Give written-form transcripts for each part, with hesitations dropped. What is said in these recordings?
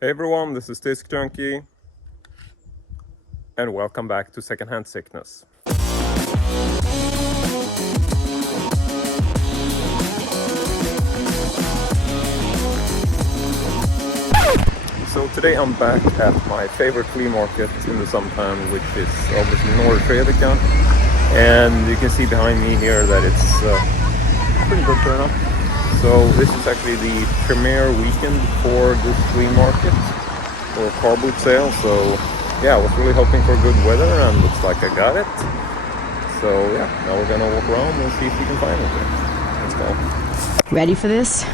Hey everyone, this is Disc Junkie, and welcome back to Secondhand Sickness. So today I'm back at my favorite flea market in the summertime, which is obviously Norrfredrika, and you can see behind me here that it's pretty good turnout. So this is actually the premiere weekend for this flea market or carboot sale. So yeah, I was really hoping for good weather and looks like I got it. So yeah, now we're gonna walk around and see if we can find anything. Let's go. Ready for this?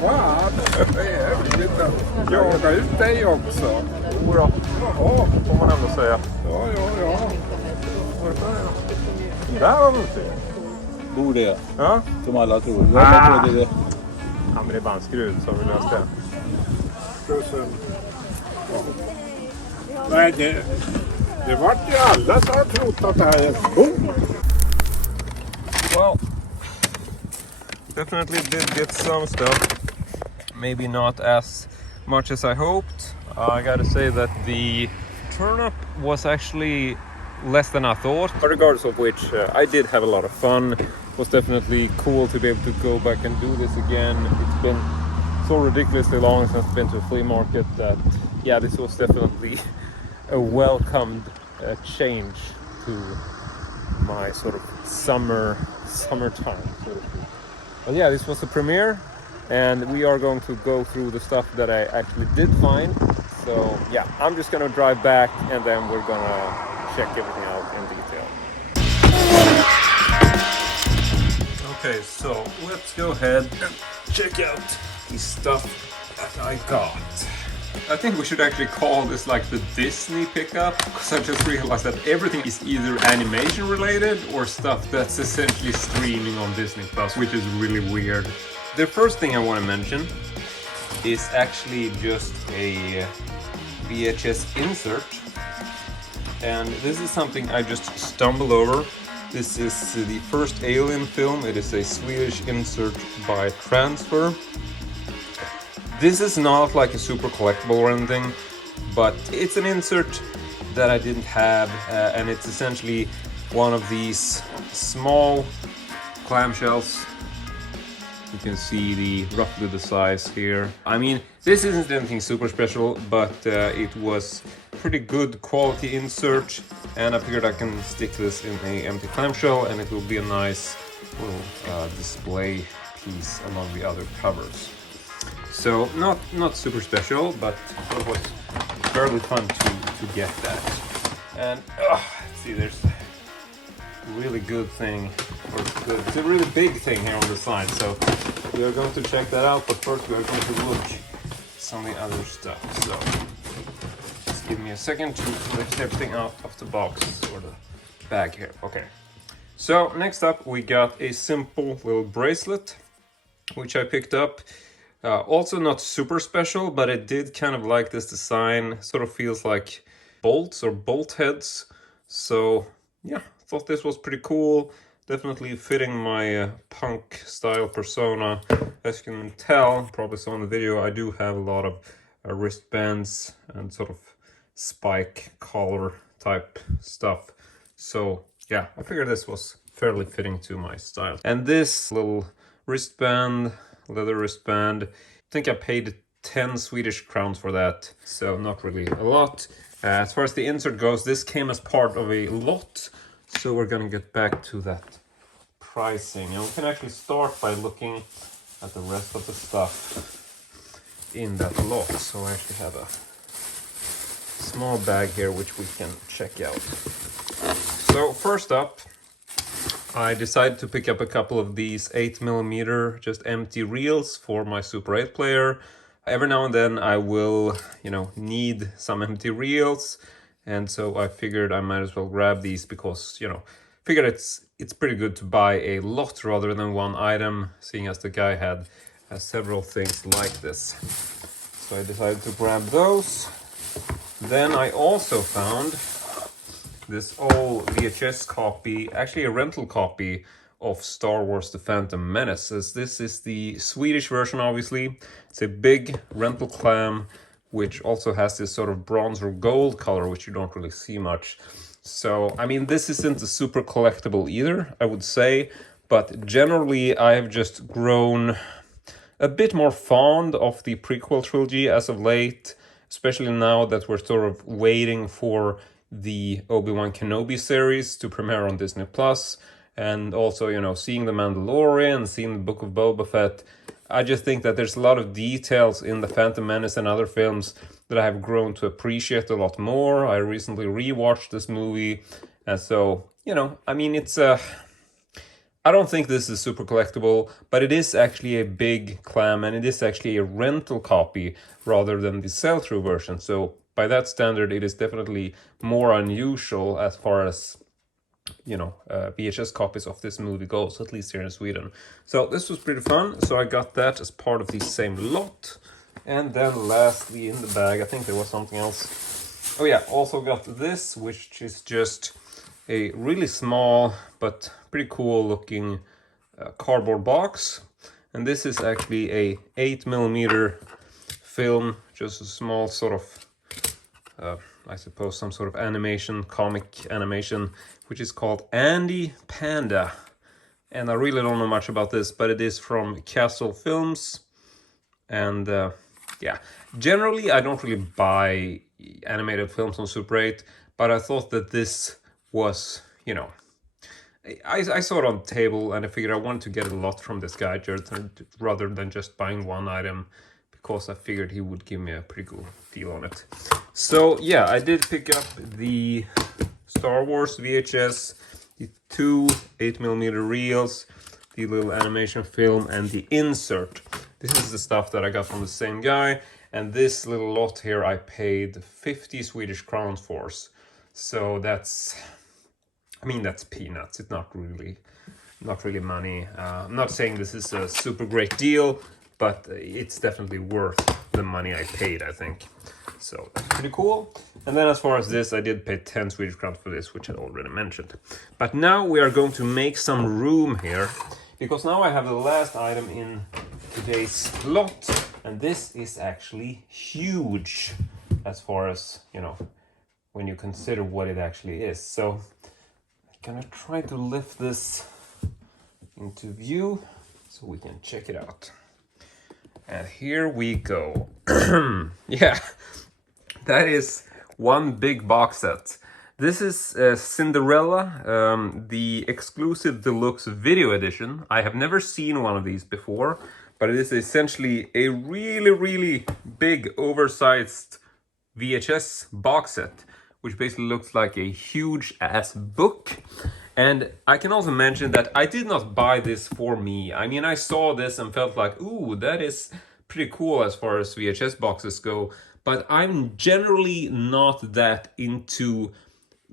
Fan! Jaga ut dig också. Jodå, får man ändå säga. Ja. Där var någonting. Borde jag, Ja. som alla tror. Jag tror det. Ja, men det är bara en skruv som vi löste det. Nej, det vart ju alla som har trott att det här är en bom. Well, definitely did get some stuff. Maybe not as much as I hoped. I gotta say that the turnup was actually less than I thought. But regardless of which, I did have a lot of fun. It was definitely cool to be able to go back and do this again. It's been so ridiculously long since I've been to a flea market that, yeah, this was definitely a welcomed change to my sort of summertime, so to speak. But yeah, this was the premiere, and we are going to go through the stuff that I actually did find. So yeah, I'm just gonna drive back and then we're gonna check everything out in detail. Okay, so let's go ahead and check out the stuff that I got. I think we should actually call this like the Disney pickup, because I just realized that everything is either animation related or stuff that's essentially streaming on Disney Plus, which is really weird. The first thing I want to mention is actually just a VHS insert, and this is something I just stumbled over. This is the first Alien film. It is a Swedish insert by Transfer. This is not like a super collectible or anything, but it's an insert that I didn't have, and it's essentially one of these small clamshells. You can see roughly the size here. I mean, this isn't anything super special, but it was pretty good quality insert, and I figured I can stick this in a empty clamshell, and it will be a nice little display piece among the other covers. So not super special, but it was fairly fun to get that. And see, there's a really good thing, or it's a really big thing here on the side. So we are going to check that out, but first we are going to look at some of the other stuff. So just give me a second to lift everything out of the box or the bag here. Okay. So next up we got a simple little bracelet, which I picked up. Also not super special, but I did kind of like this design. Sort of feels like bolts or bolt heads. So yeah, thought this was pretty cool. Definitely fitting my punk style persona. As you can tell, probably saw in the video, I do have a lot of wristbands and sort of spike collar type stuff. So yeah, I figured this was fairly fitting to my style. And this little wristband, leather wristband, I think I paid 10 Swedish crowns for that, so not really a lot. As far as the insert goes, this came as part of a lot, so we're gonna get back to that pricing. And we can actually start by looking at the rest of the stuff in that lot. So I actually have a small bag here which we can check out. So first up, I decided to pick up a couple of these 8mm just empty reels for my Super 8 player. Every now and then I will, need some empty reels, and so I figured I might as well grab these because, figured it's pretty good to buy a lot rather than one item, seeing as the guy had several things like this. So I decided to grab those. Then I also found this old VHS copy, actually a rental copy of Star Wars The Phantom Menace. As this is the Swedish version, obviously. It's a big rental clam, which also has this sort of bronze or gold color, which you don't really see much. So, I mean, this isn't a super collectible either, I would say, but generally I have just grown a bit more fond of the prequel trilogy as of late, especially now that we're sort of waiting for the Obi-Wan Kenobi series to premiere on Disney+, and also, seeing The Mandalorian, seeing the Book of Boba Fett. I just think that there's a lot of details in The Phantom Menace and other films that I have grown to appreciate a lot more. I recently rewatched this movie, and so, I mean, it's I don't think this is super collectible, but it is actually a big clam, and it is actually a rental copy rather than the sell-through version. So by that standard, it is definitely more unusual as far as, VHS copies of this movie goes, at least here in Sweden. So this was pretty fun. So I got that as part of the same lot. And then lastly in the bag, I think there was something else. Oh yeah, also got this, which is just a really small but pretty cool looking cardboard box. And this is actually a 8mm film, just a small sort of I suppose some sort of animation, comic animation, which is called Andy Panda. And I really don't know much about this, but it is from Castle Films. And yeah, generally I don't really buy animated films on Super 8, but I thought that this was, I saw it on the table and I figured I wanted to get a lot from this guy rather than just buying one item, because I figured he would give me a pretty good deal on it. So yeah, I did pick up the Star Wars VHS, the two 8mm reels, the little animation film, and the insert. This is the stuff that I got from the same guy, and this little lot here I paid 50 Swedish crowns for. So that's peanuts. It's not really money. I'm not saying this is a super great deal, but it's definitely worth the money I paid, I think. So that's pretty cool. And then as far as this, I did pay 10 Swedish crowns for this, which I already mentioned. But now we are going to make some room here, because now I have the last item in today's lot, and this is actually huge as far as, when you consider what it actually is. So I'm gonna try to lift this into view so we can check it out. And here we go. Yeah, that is one big box set. This is Cinderella, the exclusive deluxe video edition. I have never seen one of these before, but it is essentially a really, really big, oversized VHS box set, which basically looks like a huge ass book. And I can also mention that I did not buy this for me. I mean, I saw this and felt like, ooh, that is pretty cool as far as VHS boxes go. But I'm generally not that into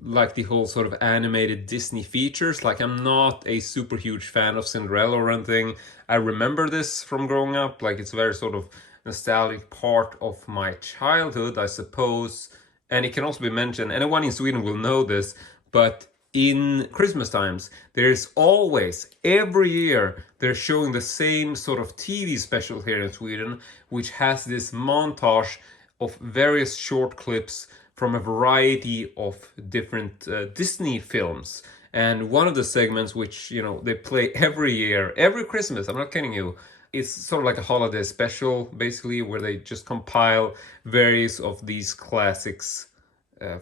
like the whole sort of animated Disney features. Like, I'm not a super huge fan of Cinderella or anything. I remember this from growing up. Like, it's a very sort of nostalgic part of my childhood, I suppose. And it can also be mentioned, anyone in Sweden will know this, but in Christmas times, there's always, every year, they're showing the same sort of TV special here in Sweden, which has this montage of various short clips from a variety of different Disney films. And one of the segments, which, they play every year, every Christmas, I'm not kidding you, it's sort of like a holiday special, basically, where they just compile various of these classics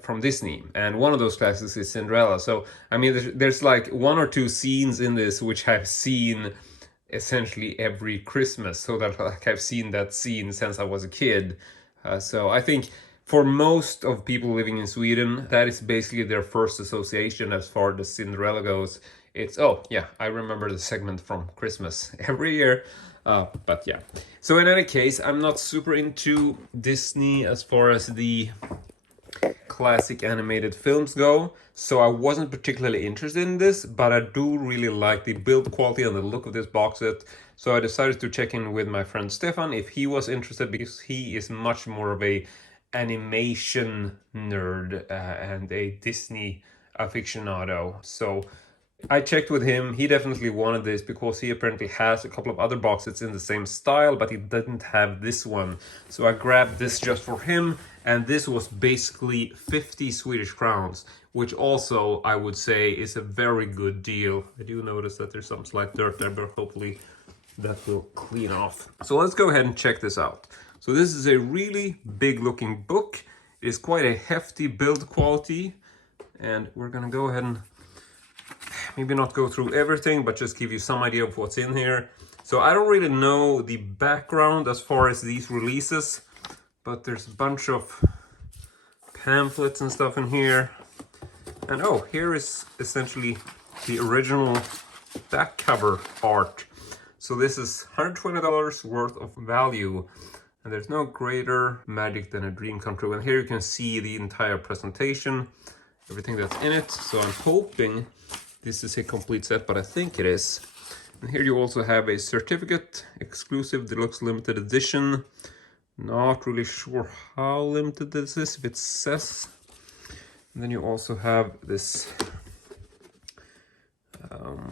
from Disney. And one of those classics is Cinderella. So, I mean, there's like one or two scenes in this which I've seen essentially every Christmas, so that like I've seen that scene since I was a kid. So I think for most of people living in Sweden, that is basically their first association as far as Cinderella goes. It's, oh yeah, I remember the segment from Christmas every year. But yeah. So in any case, I'm not super into Disney as far as the classic animated films go, so I wasn't particularly interested in this, but I do really like the build quality and the look of this box set. So I decided to check in with my friend Stefan if he was interested, because he is much more of a animation nerd and a Disney aficionado. So I checked with him. He definitely wanted this because he apparently has a couple of other box sets in the same style, but he didn't have this one. So I grabbed this just for him, and this was basically 50 Swedish crowns, which also I would say is a very good deal. I do notice that there's some slight dirt there, but hopefully that will clean off. So let's go ahead and check this out. So this is a really big looking book. It is quite a hefty build quality, and we're gonna go ahead and maybe not go through everything, but just give you some idea of what's in here. So I don't really know the background as far as these releases, but there's a bunch of pamphlets and stuff in here. And oh, here is essentially the original back cover art. So this is $120 worth of value, and there's no greater magic than a dream come true. And here you can see the entire presentation, everything that's in it. So I'm hoping this is a complete set, but I think it is. And here you also have a certificate, exclusive deluxe limited edition. Not really sure how limited this is, if it says. And then you also have this,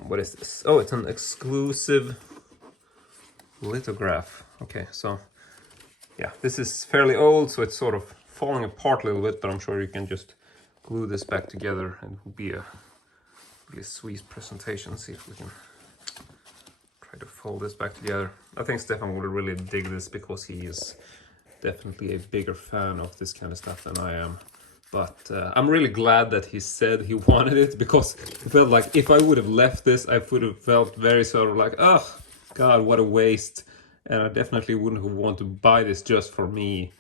what is this? Oh, it's an exclusive lithograph. Okay, so yeah, this is fairly old, so it's sort of falling apart a little bit, but I'm sure you can just glue this back together and it will be a really sweet presentation. See if we can try to fold this back together. I think Stefan will really dig this because he is definitely a bigger fan of this kind of stuff than I am. But I'm really glad that he said he wanted it, because it felt like if I would have left this, I would have felt very sort of like, oh God, what a waste. And I definitely wouldn't have wanted to buy this just for me.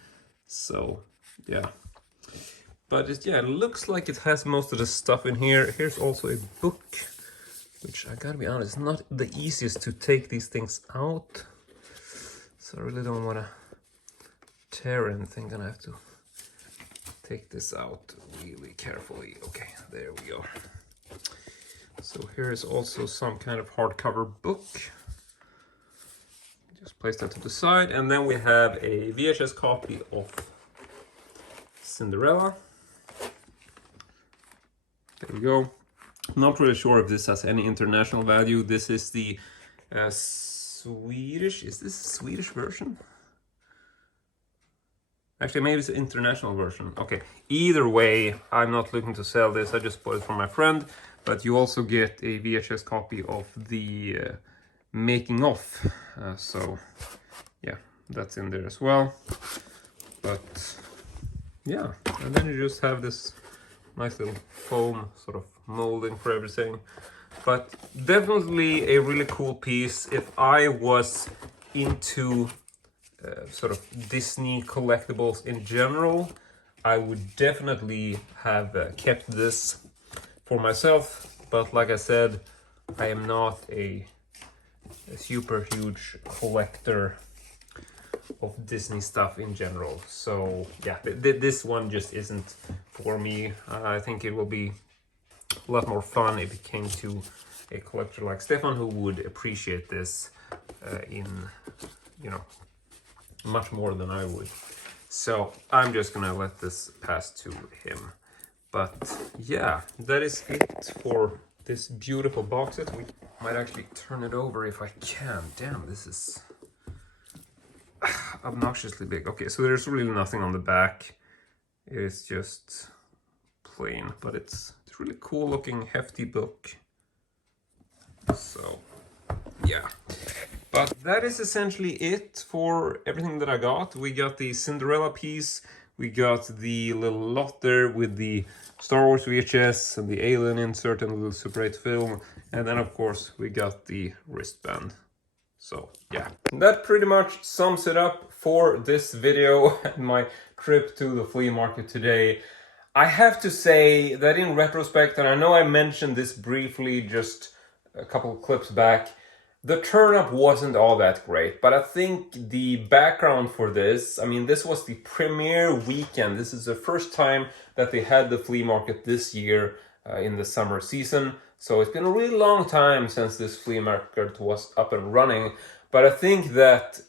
So yeah. But it looks like it has most of the stuff in here. Here's also a book, which I gotta be honest, not the easiest to take these things out. So I really don't want to tear anything. Gonna have to take this out really carefully. Okay, there we go. So here is also some kind of hardcover book. Just place that to the side. And then we have a VHS copy of Cinderella. There we go. Not really sure if this has any international value. This is the Swedish. Is this a Swedish version? Actually, maybe it's an international version. Okay. Either way, I'm not looking to sell this. I just bought it from my friend. But you also get a VHS copy of the making of. So, yeah, that's in there as well. But, yeah. And then you just have this nice little foam sort of molding for everything. But definitely a really cool piece. If I was into sort of Disney collectibles in general, I would definitely have kept this for myself. But like I said, I am not a super huge collector of Disney stuff in general. So yeah, this one just isn't for me. I think it will be a lot more fun if it came to a collector like Stefan, who would appreciate this in, you know, much more than I would. So I'm just gonna let this pass to him. But yeah, that is it for this beautiful box set. We might actually turn it over if I can. Damn, this is obnoxiously big. Okay, so there's really nothing on the back. It is just plain, but it's really cool looking, hefty book. So yeah, but that is essentially it for everything that I got. We got the Cinderella piece, we got the little lot there with the Star Wars VHS and the Alien insert and the little Super 8 film, and then of course we got the wristband. So yeah, that pretty much sums it up for this video and my trip to the flea market today. I have to say that in retrospect, and I know I mentioned this briefly just a couple of clips back, the turn-up wasn't all that great, but I think the background for this, I mean, this was the premiere weekend. This is the first time that they had the flea market this year in the summer season. So it's been a really long time since this flea market was up and running. But I think that,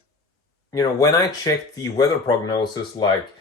you know, when I checked the weather prognosis, like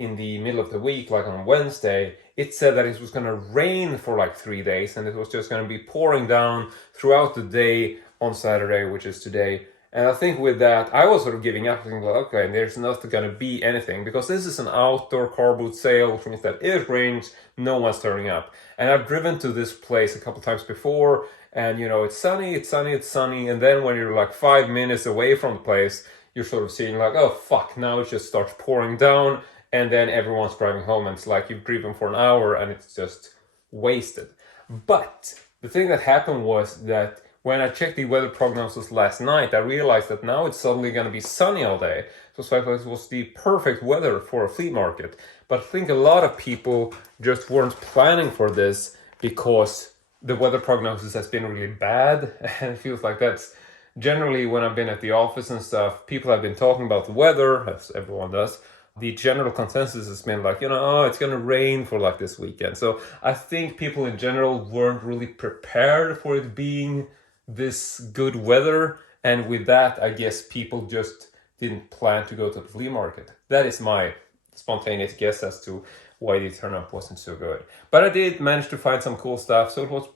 in the middle of the week, like on Wednesday, it said that it was going to rain for like 3 days and it was just going to be pouring down throughout the day on Saturday, which is today. And I think with that, I was sort of giving up, thinking, like, okay, there's not going to be anything, because this is an outdoor carboot sale, which means that if it rains, no one's turning up. And I've driven to this place a couple times before, and you know, it's sunny, and then when you're like 5 minutes away from the place, you're sort of seeing like, oh fuck, now it just starts pouring down, and then everyone's driving home, and it's like you've driven for an hour and it's just wasted. But the thing that happened was that when I checked the weather prognosis last night, I realized that now it's suddenly going to be sunny all day. So it's like it was the perfect weather for a flea market. But I think a lot of people just weren't planning for this because the weather prognosis has been really bad. And it feels like that's generally when I've been at the office and stuff, people have been talking about the weather, as everyone does. The general consensus has been like, you know, oh, it's going to rain for like this weekend. So I think people in general weren't really prepared for it being this good weather, and with that, I guess people just didn't plan to go to the flea market. That is my spontaneous guess as to why the turn-up wasn't so good. But I did manage to find some cool stuff, so it was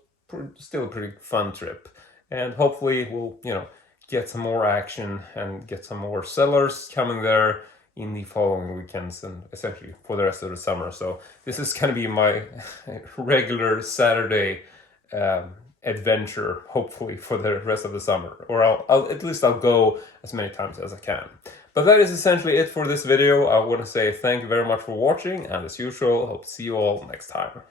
still a pretty fun trip. And hopefully we'll, you know, get some more action and get some more sellers coming there in the following weekends and essentially for the rest of the summer. So this is going to be my regular Saturday adventure, hopefully, for the rest of the summer, or I'll at least I'll go as many times as I can. But that is essentially it for this video. I want to say thank you very much for watching, and as usual, hope to see you all next time.